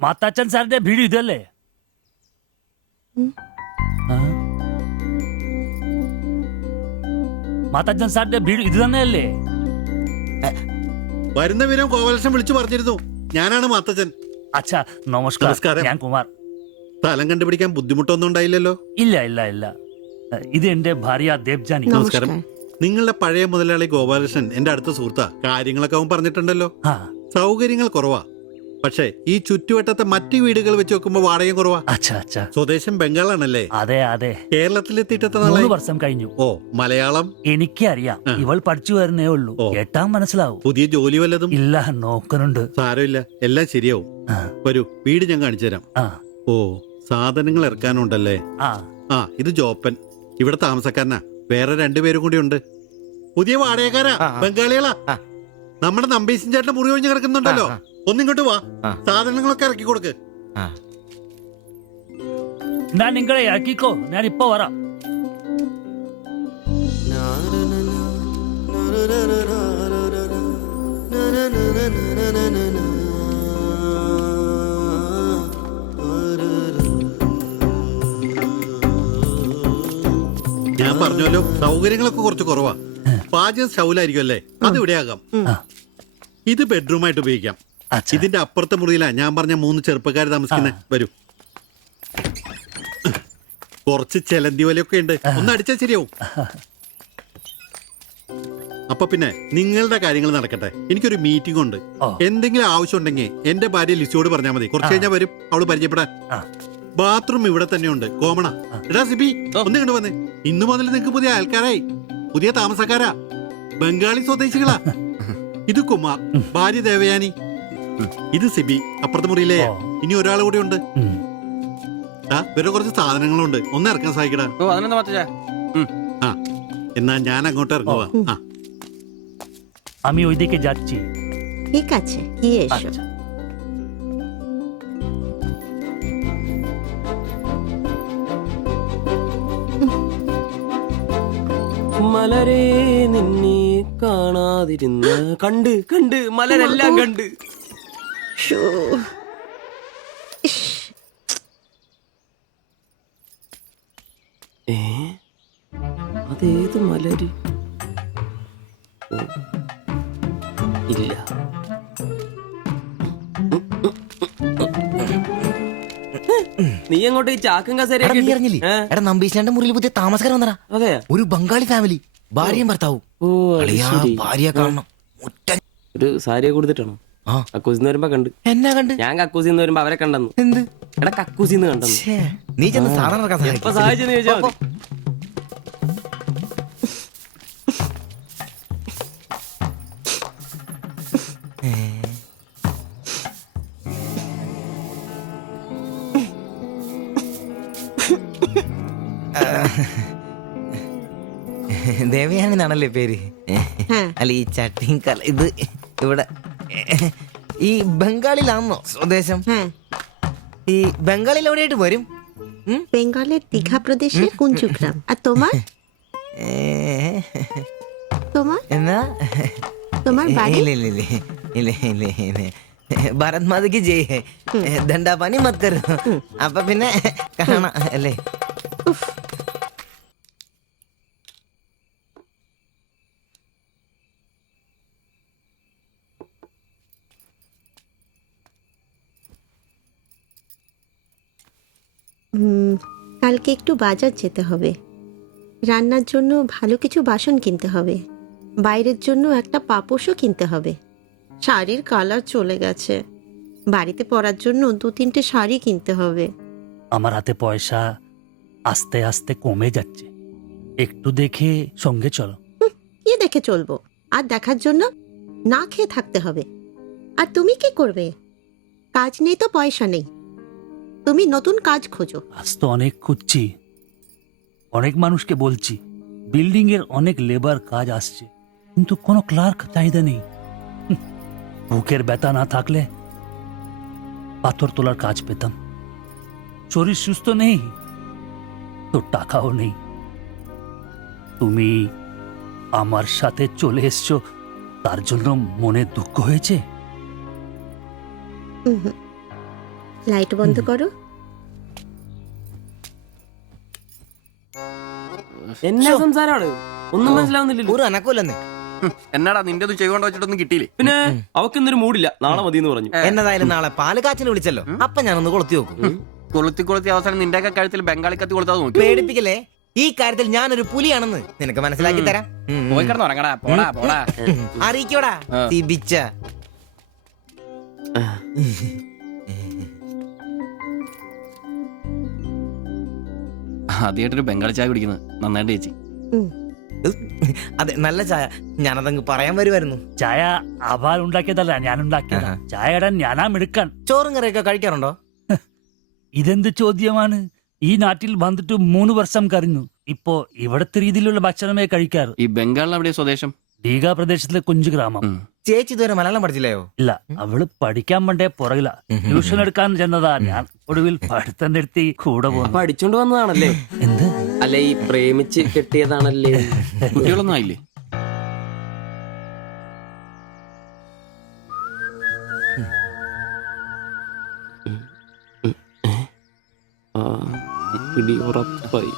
മാത്താച്ചൻ സാറിന്റെ വീട് ഇതല്ലേ? മാത്താച്ചൻ സാറിന്റെ വീട് ഇത് തന്നെയല്ലേ? വരുന്ന വിവരം ഗോപാലകൃഷ്ണൻ വിളിച്ചു പറഞ്ഞിരുന്നു. ഞാനാണ് മാത്തച്ഛൻ. അച്ഛാ നമസ്കാരം. ഞാൻ കുമാർ. സ്ഥലം കണ്ടുപിടിക്കാൻ ബുദ്ധിമുട്ടൊന്നും ഉണ്ടായില്ലല്ലോ? ഇല്ല ഇല്ല ഇല്ല. ഇത് എന്റെ ഭാര്യ ദേവ്ജാനി. നമസ്കാരം. നിങ്ങളുടെ പഴയ മുതലാളി ഗോപാലകൃഷ്ണൻ എന്റെ അടുത്ത സുഹൃത്താ. കാര്യങ്ങളൊക്കെ അവൻ പറഞ്ഞിട്ടുണ്ടല്ലോ. സൗകര്യങ്ങൾ കുറവാ, പക്ഷേ ഈ ചുറ്റുവട്ടത്തെ മറ്റു വീടുകൾ വെച്ച് നോക്കുമ്പോ വാടകയും കുറവാ. സ്വദേശം ബംഗാളാണല്ലേ? അതെ അതെ. കേരളത്തിലെത്തിയിട്ട് 3 വർഷം കഴിഞ്ഞു. ഓ, മലയാളം എനിക്കറിയാം. ഇവൾ പഠിച്ചു വരുന്നേ ഉള്ളൂ. കേട്ടാ മനസ്സിലാവും. പുതിയ ജോലി വല്ലതും? ഇല്ല, നോക്കുന്നുണ്ട്. സാരമില്ല, എല്ലാം ശരിയാവും. വരൂ, വീട് ഞാൻ കാണിച്ചു തരാം. ഓ, സാധനങ്ങൾ ഇറക്കാനുണ്ടല്ലേ? ഇത് ജോപ്പൻ, ഇവിടെ താമസക്കാരനാ. വേറെ 2 പേരും കൂടി ഉണ്ട്. പുതിയ വാടകക്കാരാ, ബംഗാളികളാ. നമ്മുടെ നമ്പീശൻ ചേട്ടൻ മുറി ഒഴിഞ്ഞ് കിടക്കുന്നുണ്ടല്ലോ. ഒന്നിങ്ങോട്ട് വാ, സാധനങ്ങളൊക്കെ ഇറക്കി കൊടുക്ക്. ഞാൻ നിങ്ങളെ ഇറക്കിക്കോ, ഞാൻ ഇപ്പൊ വരാം. ഞാൻ പറഞ്ഞല്ലോ, സൗകര്യങ്ങളൊക്കെ കുറച്ച് കുറവാ. പാചകം സ്റ്റൗലായിരിക്കും അല്ലേ? അത് ഇവിടെയാകാം. ഇത് ബെഡ്റൂമായിട്ട് ഉപയോഗിക്കാം. ഇതിന്റെ അപ്പുറത്തെ മുറിയിലാ ഞാൻ പറഞ്ഞ 3 ചെറുപ്പക്കാർ താമസിക്കുന്നത്. വരൂ. കുറച്ച് ചെലന്തി വലയൊക്കെ ഉണ്ട്, ഒന്ന് അടിച്ചാൽ ശരിയാവും. അപ്പൊ പിന്നെ നിങ്ങളുടെ കാര്യങ്ങൾ നടക്കട്ടെ. എനിക്കൊരു മീറ്റിംഗ് ഉണ്ട്. എന്തെങ്കിലും ആവശ്യം ഉണ്ടെങ്കിൽ എന്റെ ഭാര്യ ലിസിയോട് പറഞ്ഞാൽ മതി. കുറച്ച് കഴിഞ്ഞാൽ വരും അവള് പരിചയപ്പെടാൻ. ബാത്റൂം ഇവിടെ തന്നെ ഉണ്ട്, കോമണാ. എടാ സിബി, ഒന്ന് കണ്ടു വന്നേ. ഇന്നു മുതൽ നിങ്ങൾക്ക് പുതിയ ആൾക്കാരായി, പുതിയ താമസക്കാരാ, ബംഗാളി സ്വദേശികളാ. ഇത് കുമാർ, ഭാര്യ ദേവയാനി. ഇത് സിബി, അപ്പുറത്തെ മുറിയിലെ. ഇനി ഒരാൾ കൂടി ഉണ്ട്. വേറെ കുറച്ച് സാധനങ്ങളുണ്ട്, ഒന്ന് ഇറക്കാൻ സഹായിക്കടാ. എന്നാ ഞാൻ അങ്ങോട്ട് ഇറങ്ങുവാ. আমি ওইদিকে যাচ্ছি। ঠিক আছে, গিয়ে এসো। മലരെ നിന്നെ കാണാതിരുന്ന കണ്ട് കണ്ട് മലരെല്ലാം കണ്ട്. അതേത് മലര്? ഇല്ല. നീ എങ്ങോട്ട് ഈ ചാക്കും കസേരയൊക്കെ എടാ, നമ്പീശന്റെ മുറിയിൽ പുതിയ താമസക്കാരൻ വന്നടാ. അതെ, ഒരു ബംഗാളി ഫാമിലി, ഭാര്യയും ഭർത്താവും. ഭാര്യ കാണണം. ഒരു സാരിയെ കൊടുത്തിട്ടാണോ? കക്കൂസിന്ന് വരുമ്പോ കണ്ട്. എന്നാ കണ്ട്? ഞാൻ കക്കൂസിന്ന് വരുമ്പോ അവരെ കണ്ടെന്നു. എന്ത്? എടാ, കക്കൂസിന്ന് കണ്ടെന്നു. നീ ചെന്ന് സാധനം എപ്പോ സഹായിച്ചെന്ന് ചോദിച്ചാ മതി. ദേവയാനെന്നാണല്ലേ പേര്? അല്ല, ഈ ചട്ടിയും കല ഇത് ഇവിടെ ഈ ബംഗാളിലാണോ സ്വദേശം? ഈ ബംഗാളിൽ എവിടെയായിട്ട് വരും? বেঙ্গলের দীঘা প্রদেশের কুঞ্জগ্রাম। আর তোমার? তোমার എന്നാ তোমার বাড়ি? ഭാരത് മാതയ്ക്ക് ജയ്. ദണ്ഡാപാനി മത് കരോ. അപ്പൊ പിന്നെ കാണാം അല്ലേ? কালকে একটু বাজার যেতে হবে। রান্নার জন্য ভালো কিছু বাসন কিনতে হবে। বাইরের জন্য একটা পাপোশও কিনতে হবে। শাড়ির কালার চলে গেছে। বাড়িতে পরার জন্য 2-3টে শাড়ি কিনতে হবে। আমার হাতে পয়সা আস্তে আস্তে কমে যাচ্ছে, একটু দেখে সঙ্গে চলো। কি দেখে চলবো? আর দেখার জন্য না খেয়ে থাকতে হবে। আর তুমি কি করবে? কাজ নেই তো পয়সা নেই, তুমি নতুন কাজ খোঁজো। আজ তো অনেক খুঁজছি, অনেক মানুষকে বলছি, বিল্ডিং এর অনেক লেবার কাজ আসছে, কিন্তু কোনো ক্লার্ক চাহিদা নেই। বুকের ব্যথা না থাকলে পাথর তোলার কাজ পেতাম। শরীর সুস্থ নেই তো টাকাও নেই। তুমি আমার সাথে চলে এসছো, তার জন্য মনে দুঃখ হয়েছে? ലൈറ്റ് বন্ধ করো. എന്നാ സംസാരമാണ്? ഒന്നും മനസ്സിലാവുന്നില്ലല്ലോ. ഒരു അനക്കമില്ലെന്നേ. എന്നാടാ നിന്റെ ചെയ്തുകൊണ്ട് വെച്ചിട്ടൊന്നും കിട്ടിയില്ലേ? പിന്നെ അവക്കെന്തൊരു മൂടില്ല, നാളെ മതി എന്ന് പറഞ്ഞു. എന്നതായാലും നാളെ പാല് കാച്ചിന് വിളിച്ചല്ലോ, അപ്പൊ ഞാനൊന്ന് കൊളുത്തി നോക്കും. കൊളുത്തി അവസാനം നിന്റെയൊക്കെ കഴുത്തിൽ ബംഗാളി കത്തി കൊടുത്താൽ നോക്കി. പേടിപ്പിക്കല്ലേ, ഈ കാര്യത്തിൽ ഞാനൊരു പുലിയാണെന്ന് നിനക്ക് മനസ്സിലാക്കി തരാം. പോയി കിടന്ന് ഉറങ്ങടാ. പോടാ അറിയിക്കോടാ തിബിച്ച. ആദ്യമായിട്ടൊരു ബംഗാളി ചായ കുടിക്കുന്നത് നന്നായിട്ട് ചേച്ചി. അതെ, നല്ല ചായ. ഞാനതങ്ങ് പറയാൻ വരുമായിരുന്നു. ചായ അപാൽ ഉണ്ടാക്കിയതല്ല, ഞാൻ ഉണ്ടാക്കിയതാ. ചായ ഇടാൻ ഞാനാ മിടുക്കാൻ. ചോറും കറിയൊക്കെ കഴിക്കാറുണ്ടോ? ഇതെന്ത് ചോദ്യമാണ്? ഈ നാട്ടിൽ വന്നിട്ട് 3 വർഷം കഴിഞ്ഞു. ഇപ്പോ ഇവിടത്തെ രീതിയിലുള്ള ഭക്ഷണമേ കഴിക്കാറ്. ഈ ബംഗാളിൽ എവിടെയാ സ്വദേശം? ഡീഗ പ്രദേശത്തിലെ കുഞ്ചു ഗ്രാമം. ചേച്ചി ഇതുവരെ മലയാളം പഠിച്ചില്ലയോ? ഇല്ല, അവള് പഠിക്കാൻ വേണ്ടേ പുറകില. ട്യൂഷൻ എടുക്കാൻ ചെന്നതാ. ഞാൻ ഒടുവിൽ പഠിത്തം നിർത്തി കൂടെ പോന്നു. പഠിച്ചോണ്ട് വന്നതാണല്ലേ? എന്ത്? അല്ല, ഈ പ്രേമിച്ച് കെട്ടിയതാണല്ലേ? കുട്ടികളൊന്നും ആയില്ലേ? പിടി ഉറപ്പായി.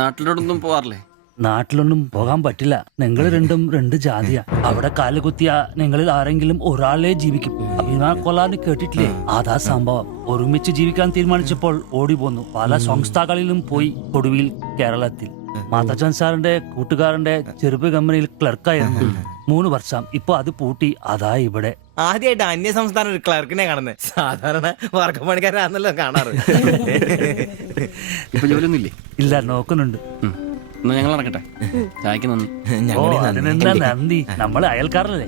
നാട്ടിലോട്ടൊന്നും പോവാറില്ലേ? നാട്ടിലൊന്നും പോകാൻ പറ്റില്ല. നിങ്ങൾ രണ്ടും 2 ജാതിയാ. അവിടെ കാലുകുത്തിയ നിങ്ങളിൽ ആരെങ്കിലും ഒരാളെ ജീവിക്കും. അഭിമാൻ കൊല്ലാന്ന് കേട്ടിട്ടില്ലേ? അതാ സംഭവം. ഒരുമിച്ച് ജീവിക്കാൻ തീരുമാനിച്ചപ്പോൾ ഓടി പോന്നു. പല സംസ്ഥാകളിലും പോയി. ഒടുവിൽ കേരളത്തിൽ മാത്തച്ചൻ സാറിന്റെ കൂട്ടുകാരന്റെ ചെറുപ്പ് കമ്പനിയിൽ ക്ലർക്കായിരുന്നു 3 വർഷം. ഇപ്പൊ അത് പൂട്ടി. അതാ ഇവിടെ. ആദ്യമായിട്ട് അന്യ സംസ്ഥാന ഒരു ക്ലർക്കിനെ കാണുന്നത്. സാധാരണ വർഗപ്പണിക്കാരാണല്ലോ കാണാറ്. ഇപ്പൊ ജോലിയൊന്നും ഇല്ലേ? ഇല്ല, നോക്കുന്നുണ്ട്. എന്നാ ഞങ്ങൾ നടക്കട്ടെ. ചായക്ക് നന്ദി. ഓ, അതിനെന്താ നന്ദി, നമ്മള് അയൽക്കാരല്ലേ.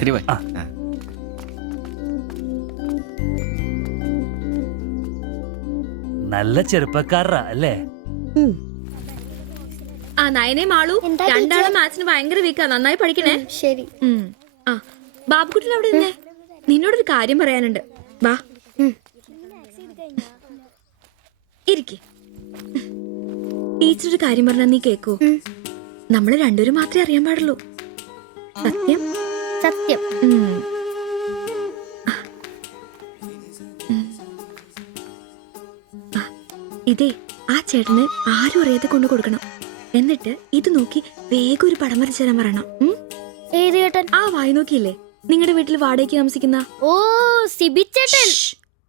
ശരി ബൈ. നല്ല ചെറുപ്പക്കാരാ അല്ലേ? ആ നയനെ മാളു രണ്ടാളും മാത്സിന് ഭയങ്കര വീക്കാ. നന്നായി പഠിക്കണേ. ശരി. ആ ബാബുക്കുട്ടൻ അവിടെ നിന്നേ, നിന്നോടൊരു കാര്യം പറയാനുണ്ട്. വാ ഇരിക്കെ. ടീച്ചർ ഒരു കാര്യം പറഞ്ഞാ നീ കേക്കൂ? നമ്മള് രണ്ടുപേരും മാത്രമേ അറിയാൻ പാടുള്ളൂ. സത്യം? സത്യം. ഇതേ ആ ചേട്ടന് ആരും അറിയാതെ കൊണ്ടു കൊടുക്കണം. എന്നിട്ട് ഇത് നോക്കി വേഗം ഒരു പടം വരച്ചു തരാൻ പറയണം. ഏത് ചേട്ടൻ? ആ വായി നോക്കിയില്ലേ, നിങ്ങളുടെ വീട്ടിൽ വാടകയ്ക്ക് താമസിക്കുന്ന? ഓ, സിബിച്ചേട്ടൻ.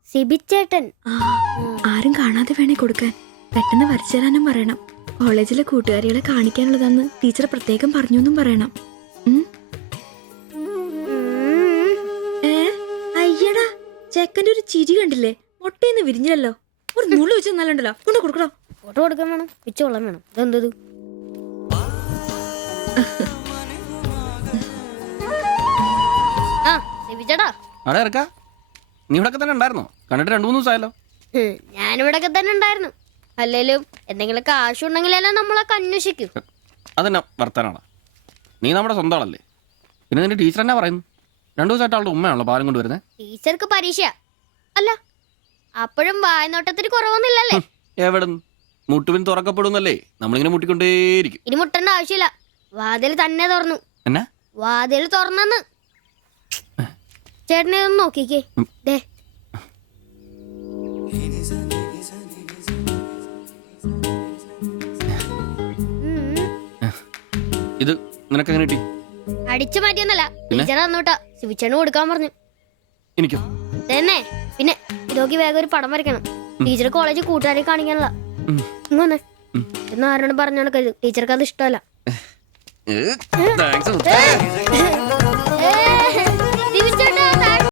സിബിച്ചേട്ടൻ. ആരും കാണാതെ വേണേ കൊടുക്കാൻ. പെട്ടെന്ന് വരച്ചു തരാനും പറയണം. കോളേജിലെ കൂട്ടുകാരികളെ കാണിക്കാനുള്ളതാന്ന് ടീച്ചർ പ്രത്യേകം പറഞ്ഞു എന്നും പറയണം. അയ്യടാ, ചെക്കന്റെ ഒരു ചിരി കണ്ടില്ലേ? മുട്ടയെന്ന് വിരിഞ്ഞല്ലോ. ഒരു നുള്ളു വെച്ച് നല്ലുണ്ടല്ലോ. കൊണ്ട് കൊടുക്കണോ? ഫോട്ടോ കൊടുക്കാൻ വേണം, പിച്ചോളം വേണം. ഇതെന്തത്? ആ സിബിച്ചേട്ടാ. അവിടെ ഇറക്കാ. നീ ഇവിടെ തന്നെ ഉണ്ടായിരുന്നോ? കണ്ടിട്ട് 2-3 ദിവസമായല്ലോ. ഞാനിവിടൊക്കെ തന്നെ ഉണ്ടായിരുന്നു. അല്ലേലും എന്തെങ്കിലും കാശുണ്ടെങ്കിലെല്ലാം നമ്മളൊക്കെ അന്വേഷിക്കും. അതെന്നാ വർത്താനാണ്? നീ നമ്മുടെ സ്വന്തം ആളല്ലേ. പിന്നെ നിന്റെ ടീച്ചർ എന്നാ പറയുന്നു? 2 ദിവസമായിട്ട് അവളുടെ ഉമ്മയാണല്ലോ പാലം കൊണ്ടുവരുന്നത്. ടീച്ചർക്ക് പരീക്ഷ അല്ല, അപ്പോഴും വായനോട്ടത്തിന് കുറവൊന്നുമില്ലല്ലേ? എവിടെ മുട്ടുവിൻ തുറക്കപ്പെടുന്നല്ലേ? നമ്മളിങ്ങനെ മുട്ടിക്കൊണ്ടേയിരിക്കും. ഇനി മുട്ടേണ്ട ആവശ്യമില്ല. വാതിൽ തന്നെ തുറന്നു. എന്നാ വാതിൽ തുറന്നെന്ന്. ചേട്ടനെ ഒന്ന് നോക്കിക്കേ. ദേ ഇത് നിനക്ക് എങ്ങനെ കിട്ടി? അടിച്ചു മാറ്റിയൊന്നല്ല, ടീച്ചർ തന്നോട്ടാ. ശിവിച്ചേണ് കൊടുക്കാൻ പറഞ്ഞു. എനിക്കോ? തന്നെ. പിന്നെ ഇതൊക്കെ വേഗം ഒരു പടം വരയ്ക്കണം. ടീച്ചർ കോളേജിൽ കൂട്ടുകാരെ കാണിക്കാനുള്ള. ഇങ്ങനെ എന്ന് ആരോടും പറഞ്ഞു നടക്കരുത്. ടീച്ചർക്ക് അത് ഇഷ്ടമല്ല. താങ്ക്സ്.